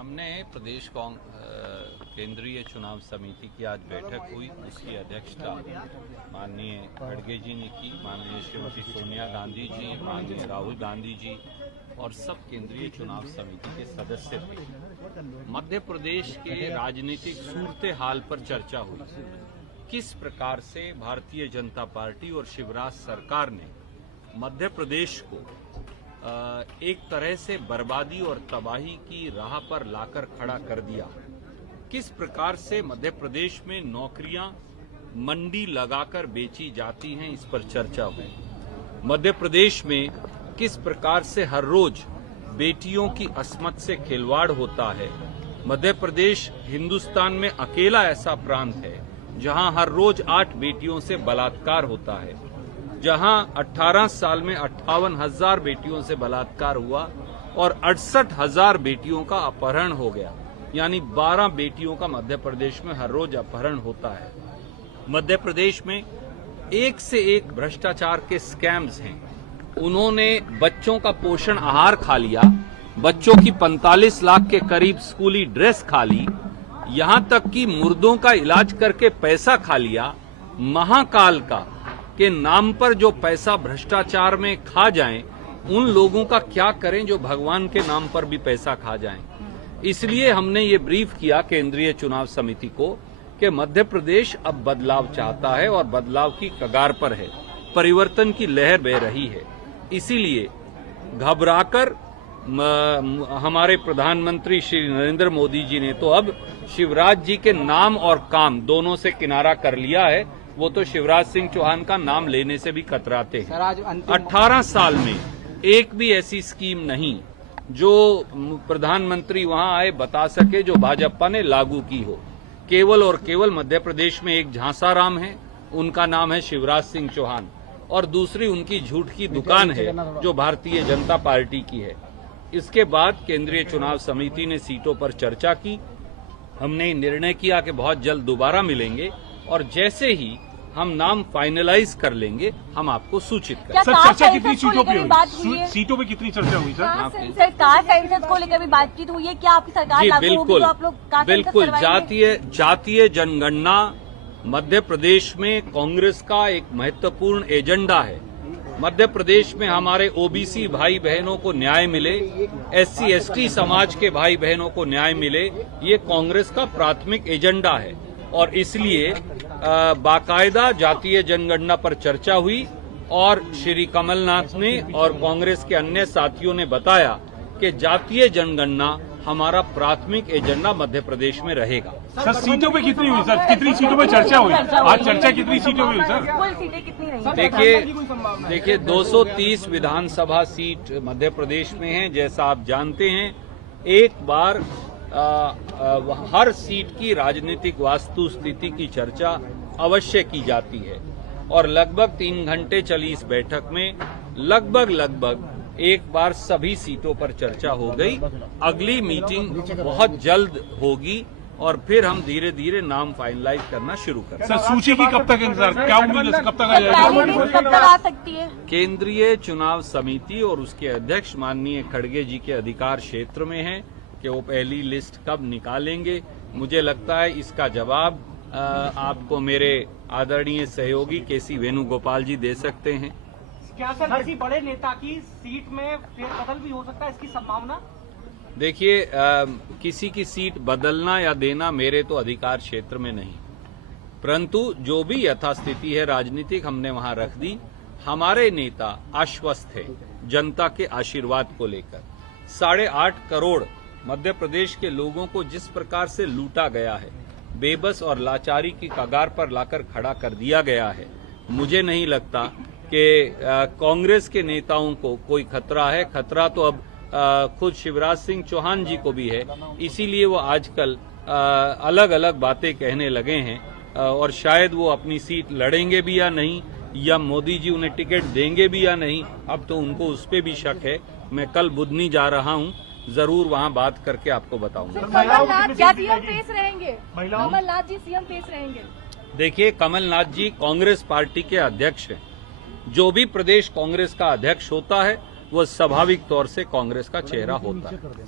हमने प्रदेश केंद्रीय चुनाव समिति की आज बैठक हुई, उसकी अध्यक्षता माननीय खड़गे जी ने की। माननीय श्रीमती सोनिया गांधी जी, माननीय राहुल गांधी जी और सब केंद्रीय चुनाव समिति के सदस्य थे। मध्य प्रदेश के राजनीतिक सूरत हाल पर चर्चा हुई। किस प्रकार से भारतीय जनता पार्टी और शिवराज सरकार ने मध्य प्रदेश को एक तरह से बर्बादी और तबाही की राह पर लाकर खड़ा कर दिया। किस प्रकार से मध्य प्रदेश में नौकरियां मंडी लगाकर बेची जाती हैं, इस पर चर्चा हुई। मध्य प्रदेश में किस प्रकार से हर रोज बेटियों की अस्मत से खिलवाड़ होता है। मध्य प्रदेश हिंदुस्तान में अकेला ऐसा प्रांत है जहां हर रोज 8 बेटियों से बलात्कार होता है, जहां 18 साल में 58,000 बेटियों से बलात्कार हुआ और 68,000 बेटियों का अपहरण हो गया। यानी 12 बेटियों का मध्य प्रदेश में हर रोज अपहरण होता है। मध्य प्रदेश में एक से एक भ्रष्टाचार के स्कैम्स हैं। उन्होंने बच्चों का पोषण आहार खा लिया, बच्चों की 45 लाख के करीब स्कूली ड्रेस खा ली, यहां तक कि मुर्दों का इलाज करके पैसा खा लिया। महाकाल का के नाम पर जो पैसा भ्रष्टाचार में खा जाएं, उन लोगों का क्या करें जो भगवान के नाम पर भी पैसा खा जाएं। इसलिए हमने ये ब्रीफ किया केंद्रीय चुनाव समिति को कि मध्य प्रदेश अब बदलाव चाहता है और बदलाव की कगार पर है, परिवर्तन की लहर बह रही है। इसीलिए घबराकर हमारे प्रधानमंत्री श्री नरेंद्र मोदी जी ने तो अब शिवराज जी के नाम और काम दोनों से किनारा कर लिया है। वो तो शिवराज सिंह चौहान का नाम लेने से भी कतराते हैं। 18 साल में एक भी ऐसी स्कीम नहीं जो प्रधानमंत्री वहां आए बता सके जो भाजपा ने लागू की हो। केवल और केवल मध्य प्रदेश में एक झांसाराम है, उनका नाम है शिवराज सिंह चौहान, और दूसरी उनकी झूठ की दुकान है जो भारतीय जनता पार्टी की है। इसके बाद केंद्रीय चुनाव समिति ने सीटों पर चर्चा की। हमने निर्णय किया कि बहुत जल्द दोबारा मिलेंगे और जैसे ही हम नाम फाइनलाइज कर लेंगे हम आपको सूचित करेंगे। सर, चर्चा कितनी सीटों पे हुई? सीटों पे कितनी चर्चा हुई सर? सरकार सेंसस को लेकर भी बातचीत हुई है, क्या आपकी सरकार लागू होगी तो आप लोग बिल्कुल जातीय जनगणना मध्य प्रदेश में कांग्रेस का एक महत्वपूर्ण एजेंडा है। मध्य प्रदेश में हमारे ओबीसी भाई बहनों को न्याय मिले, SC ST समाज के भाई बहनों को न्याय मिले, ये कांग्रेस का प्राथमिक एजेंडा है। और इसलिए बाकायदा जातीय जनगणना पर चर्चा हुई और श्री कमलनाथ ने और कांग्रेस के अन्य साथियों ने बताया कि जातीय जनगणना हमारा प्राथमिक एजेंडा मध्य प्रदेश में रहेगा। सर, सीटों पे कितनी हुई सर? कितनी सीटों पे चर्चा हुई? आज चर्चा कितनी सीटों पे हुई सर? कुल सीटें कितनी रही? देखिए 230 विधानसभा सीट मध्य प्रदेश में है। जैसा आप जानते हैं, एक बार हर सीट की राजनीतिक वास्तु स्थिति की चर्चा अवश्य की जाती है और लगभग 3 घंटे चली इस बैठक में लगभग एक बार सभी सीटों पर चर्चा हो गई। अगली मीटिंग बहुत जल्द होगी और फिर हम धीरे धीरे नाम फाइनलाइज करना शुरू करेंगे। सर, सूची की कब तक इंतजार, क्या उम्मीद है कब तक आ सकती है? केंद्रीय चुनाव समिति और उसके अध्यक्ष माननीय खड़गे जी के अधिकार क्षेत्र में है कि वो पहली लिस्ट कब निकालेंगे। मुझे लगता है इसका जवाब आपको मेरे आदरणीय सहयोगी KC वेणुगोपाल जी दे सकते हैं। क्या सर किसी बड़े नेता की सीट में फेरबदल भी हो सकता है, इसकी संभावना? देखिए, किसी की सीट बदलना या देना मेरे तो अधिकार क्षेत्र में नहीं, परंतु जो भी यथास्थिति है राजनीतिक हमने वहां रख दी। हमारे नेता आश्वस्त है जनता के आशीर्वाद को लेकर। 8.5 करोड़ मध्य प्रदेश के लोगों को जिस प्रकार से लूटा गया है, बेबस और लाचारी की कगार पर लाकर खड़ा कर दिया गया है, मुझे नहीं लगता कि कांग्रेस के नेताओं को कोई खतरा है। खतरा तो अब खुद शिवराज सिंह चौहान जी को भी है। इसीलिए वो आजकल अलग अलग बातें कहने लगे हैं और शायद वो अपनी सीट लड़ेंगे भी या नहीं, या मोदी जी उन्हें टिकट देंगे भी या नहीं, अब तो उनको उस पर भी शक है। मैं कल बुधनी जा रहा हूँ, जरूर वहाँ बात करके आपको बताऊंगा। कमलनाथ जी सीएम फेस रहेंगे? देखिए, कमलनाथ जी कांग्रेस पार्टी के अध्यक्ष हैं। जो भी प्रदेश कांग्रेस का अध्यक्ष होता है वो स्वाभाविक तौर से कांग्रेस का चेहरा होता है।